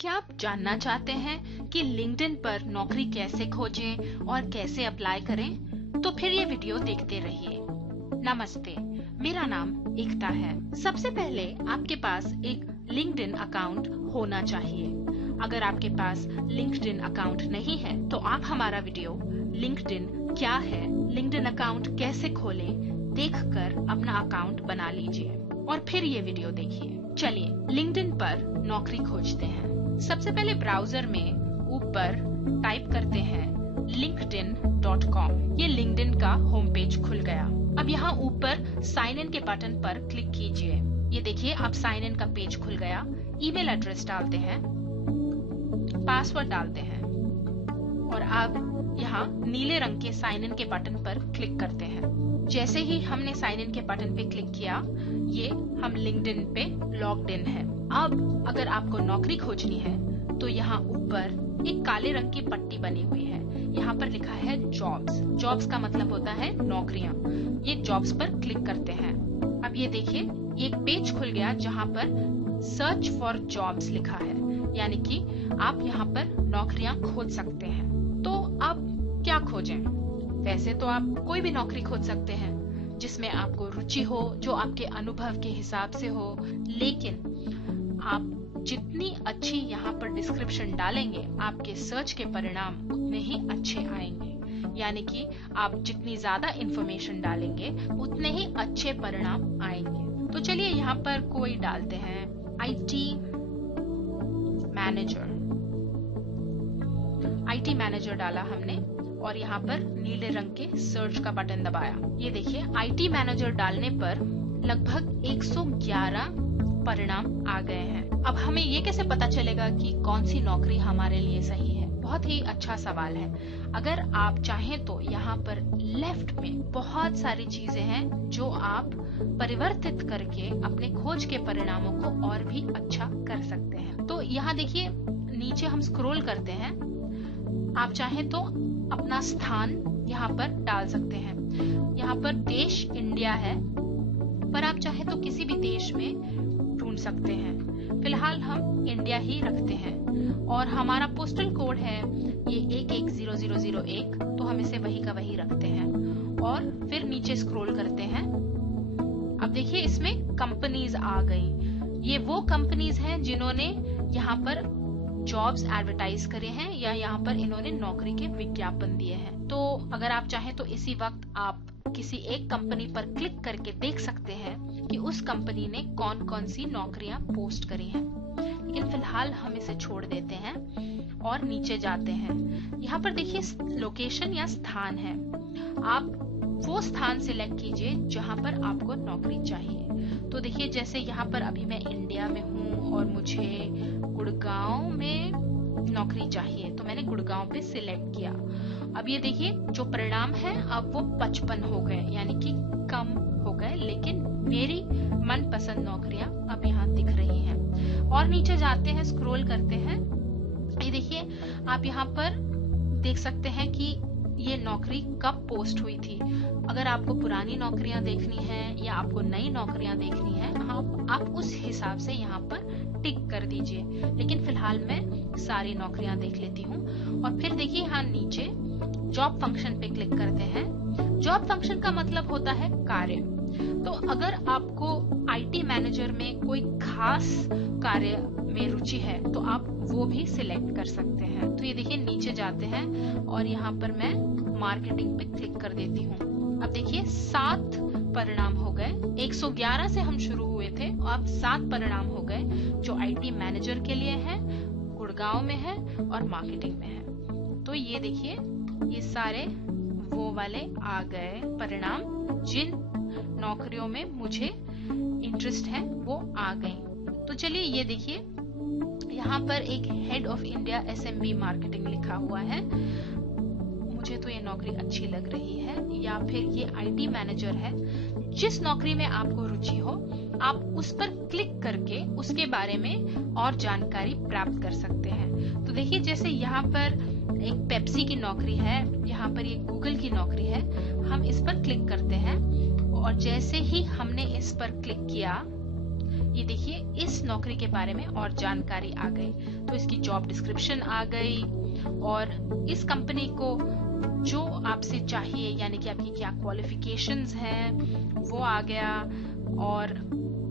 क्या आप जानना चाहते हैं कि लिंक्डइन पर नौकरी कैसे खोजें और कैसे अप्लाई करें? तो फिर ये वीडियो देखते रहिए। नमस्ते, मेरा नाम एकता है। सबसे पहले आपके पास एक लिंक्डइन अकाउंट होना चाहिए। अगर आपके पास लिंक्डइन अकाउंट नहीं है तो आप हमारा वीडियो लिंक्डइन क्या है, लिंक्डइन अकाउंट कैसे खोलें देखकर अपना अकाउंट बना लीजिए और फिर ये वीडियो देखिए। चलिए लिंक्डइन पर नौकरी खोजते हैं। सबसे पहले ब्राउजर में ऊपर टाइप करते हैं linkedin.com। ये लिंक्डइन का होम पेज खुल गया। अब यहाँ ऊपर साइन इन के बटन पर क्लिक कीजिए। ये देखिए अब साइन इन का पेज खुल गया। ईमेल एड्रेस डालते हैं, पासवर्ड डालते हैं और अब यहाँ नीले रंग के साइन इन के बटन पर क्लिक करते हैं। जैसे ही हमने साइन इन के बटन पे क्लिक किया, ये हम लिंक्डइन पे लॉग्ड इन है। अब अगर आपको नौकरी खोजनी है तो यहाँ ऊपर एक काले रंग की पट्टी बनी हुई है। यहाँ पर लिखा है जॉब्स। जॉब्स का मतलब होता है नौकरियां। ये जॉब्स पर क्लिक करते हैं। अब ये देखिए एक पेज खुल गया जहाँ पर सर्च फॉर जॉब्स लिखा है, यानी कि आप यहाँ पर नौकरियां खोज सकते हैं। तो आप क्या खोजें? वैसे तो आप कोई भी नौकरी खोज सकते हैं जिसमें आपको रुचि हो, जो आपके अनुभव के हिसाब से हो, लेकिन आप जितनी अच्छी यहाँ पर डिस्क्रिप्शन डालेंगे आपके सर्च के परिणाम उतने ही अच्छे आएंगे। यानी कि आप जितनी ज्यादा इंफॉर्मेशन डालेंगे उतने ही अच्छे परिणाम आएंगे। तो चलिए यहाँ पर कोई डालते हैं IT मैनेजर। IT मैनेजर डाला हमने और यहाँ पर नीले रंग के सर्च का बटन दबाया। ये देखिए IT मैनेजर डालने पर लगभग 111 परिणाम आ गए हैं। अब हमें ये कैसे पता चलेगा कि कौन सी नौकरी हमारे लिए सही है? बहुत ही अच्छा सवाल है। अगर आप चाहें तो यहाँ पर लेफ्ट में बहुत सारी चीजें हैं जो आप परिवर्तित करके अपने खोज के परिणामों को और भी अच्छा कर सकते हैं। तो यहाँ देखिए नीचे हम स्क्रॉल करते हैं। आप चाहें तो अपना स्थान यहाँ पर डाल सकते हैं। यहाँ पर देश इंडिया है, पर आप चाहे तो किसी भी देश में ढूंढ सकते हैं। फिलहाल हम इंडिया ही रखते हैं और हमारा पोस्टल कोड है ये 110001, तो हम इसे वही का वही रखते हैं और फिर नीचे स्क्रॉल करते हैं। अब देखिए इसमें कंपनीज आ गई। ये वो कंपनीज हैं जिन्होंने यहाँ पर जॉब्स एडवर्टाइज करे हैं या यहाँ पर इन्होंने नौकरी के विज्ञापन दिए हैं। तो अगर आप चाहें तो इसी वक्त आप किसी एक कंपनी पर क्लिक करके देख सकते हैं कि उस कंपनी ने कौन कौन सी नौकरियां पोस्ट करी हैं। लेकिन फिलहाल हम इसे छोड़ देते हैं और नीचे जाते हैं। यहाँ पर देखिए लोकेशन या स्थान है। आप वो स्थान सिलेक्ट कीजिए जहां पर आपको नौकरी चाहिए। तो देखिए जैसे यहाँ पर अभी मैं इंडिया में हूँ और मुझे गुड़गांव में नौकरी चाहिए, तो मैंने गुड़गांव पे सिलेक्ट किया। अब ये देखिए जो परिणाम है अब वो 55 हो गए, यानी कि कम हो गए, लेकिन मेरी मनपसंद नौकरियां अब यहाँ दिख रही हैं। और नीचे जाते हैं, स्क्रॉल करते हैं। ये देखिए आप यहाँ पर देख सकते हैं कि ये नौकरी कब पोस्ट हुई थी। अगर आपको पुरानी नौकरियां देखनी है या आपको नई नौकरियां देखनी है, आप उस हिसाब से यहाँ पर टिक कर दीजिए। लेकिन फिलहाल मैं सारी नौकरियां देख लेती हूँ। और फिर देखिए यहाँ नीचे जॉब फंक्शन पे क्लिक करते हैं। जॉब फंक्शन का मतलब होता है कार्य। तो अगर आपको IT मैनेजर में कोई खास कार्य में रुचि है तो आप वो भी सिलेक्ट कर सकते हैं। तो ये देखिए नीचे जाते हैं और यहाँ पर मैं मार्केटिंग पे क्लिक कर देती हूँ। अब देखिए 7 परिणाम हो गए। 111 से हम शुरू हुए थे और अब 7 परिणाम हो गए जो IT मैनेजर के लिए है, गुड़गांव में है और मार्केटिंग में है। तो ये देखिए ये सारे वो वाले आ गए परिणाम जिन नौकरियों में मुझे इंटरेस्ट है वो आ गई। तो चलिए ये देखिए यहाँ पर एक head of India SMB marketing लिखा हुआ है। मुझे तो ये नौकरी अच्छी लग रही है। या फिर ये IT मैनेजर है। जिस नौकरी में आपको रुचि हो आप उस पर क्लिक करके उसके बारे में और जानकारी प्राप्त कर सकते हैं। तो देखिए जैसे यहाँ पर एक पेप्सी की नौकरी है, यहाँ पर ये गूगल की नौकरी है। हम इस पर क्लिक करते हैं और जैसे ही हमने इस पर क्लिक किया ये देखिए इस नौकरी के बारे में और जानकारी आ गई। तो इसकी जॉब डिस्क्रिप्शन आ गई और इस कंपनी को जो आपसे चाहिए यानी कि आपकी क्या क्वालिफिकेशंस हैं वो आ गया और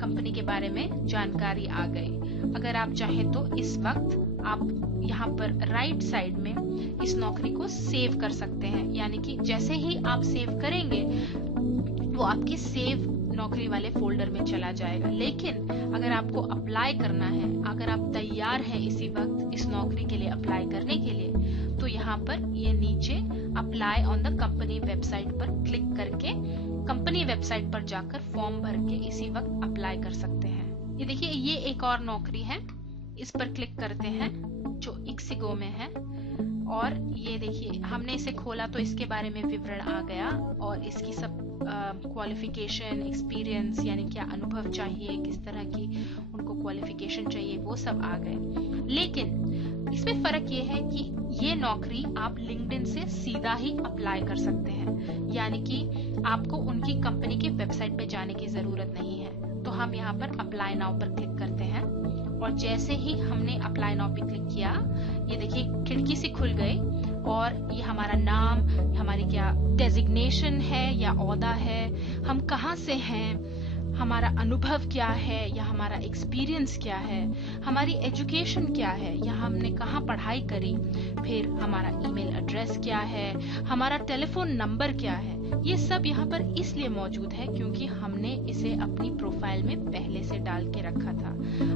कंपनी के बारे में जानकारी आ गई। अगर आप चाहें तो इस वक्त आप यहाँ पर राइट साइड में इस नौकरी को सेव कर सकते हैं, यानी कि जैसे ही आप सेव करेंगे वो आपके सेव नौकरी वाले फोल्डर में चला जाएगा। लेकिन अगर आपको अप्लाई करना है, अगर आप तैयार हैं इसी वक्त इस नौकरी के लिए अप्लाई करने के लिए, तो यहाँ पर ये नीचे apply on the company website पर क्लिक करके कंपनी वेबसाइट पर जाकर फॉर्म भर के इसी वक्त अप्लाई कर सकते हैं। ये देखिए ये एक और नौकरी है, इस पर क्लिक करते हैं जो इक्सिगो में है और ये देखिए हमने इसे खोला तो इसके बारे में विवरण आ गया और इसकी सब क्वालिफिकेशन, एक्सपीरियंस यानी क्या अनुभव चाहिए, किस तरह की उनको क्वालिफिकेशन चाहिए, वो सब आ गए। लेकिन इसमें फर्क ये है कि ये नौकरी आप लिंक्डइन से सीधा ही अप्लाई कर सकते हैं, यानी कि आपको उनकी कंपनी के वेबसाइट पे जाने की जरूरत नहीं है। तो हम यहाँ पर अप्लाई नाउ पर क्लिक करते हैं और जैसे ही हमने अप्लाई नाउ पे क्लिक किया, ये देखिए खिड़की सी खुल गई और ये हमारा नाम, हमारी क्या डेजिग्नेशन है या ओहदा है, हम कहाँ से हैं, हमारा अनुभव क्या है या हमारा एक्सपीरियंस क्या है, हमारी एजुकेशन क्या है या हमने कहाँ पढ़ाई करी, फिर हमारा ईमेल एड्रेस क्या है, हमारा टेलीफोन नंबर क्या है। ये सब यहाँ पर इसलिए मौजूद है क्योंकि हमने इसे अपनी प्रोफाइल में पहले से डाल के रखा था।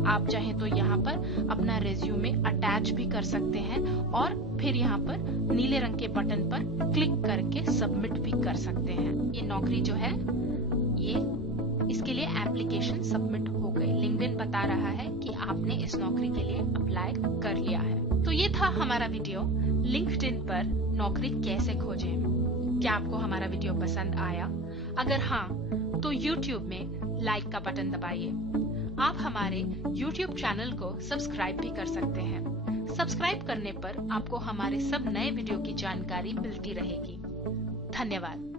आप चाहें तो यहाँ पर अपना रिज्यूमे अटैच भी कर सकते हैं और फिर यहाँ पर नीले रंग के बटन पर क्लिक करके सबमिट भी कर सकते हैं। ये नौकरी जो है ये इसके लिए एप्लीकेशन सबमिट हो गई। लिंक्डइन बता रहा है कि आपने इस नौकरी के लिए अप्लाई कर लिया है। तो ये था हमारा वीडियो लिंक्डइन पर नौकरी कैसे खोजें। क्या आपको हमारा वीडियो पसंद आया? अगर हाँ तो YouTube में लाइक का बटन दबाइए। आप हमारे YouTube चैनल को सब्सक्राइब भी कर सकते हैं। सब्सक्राइब करने पर आपको हमारे सब नए वीडियो की जानकारी मिलती रहेगी। धन्यवाद।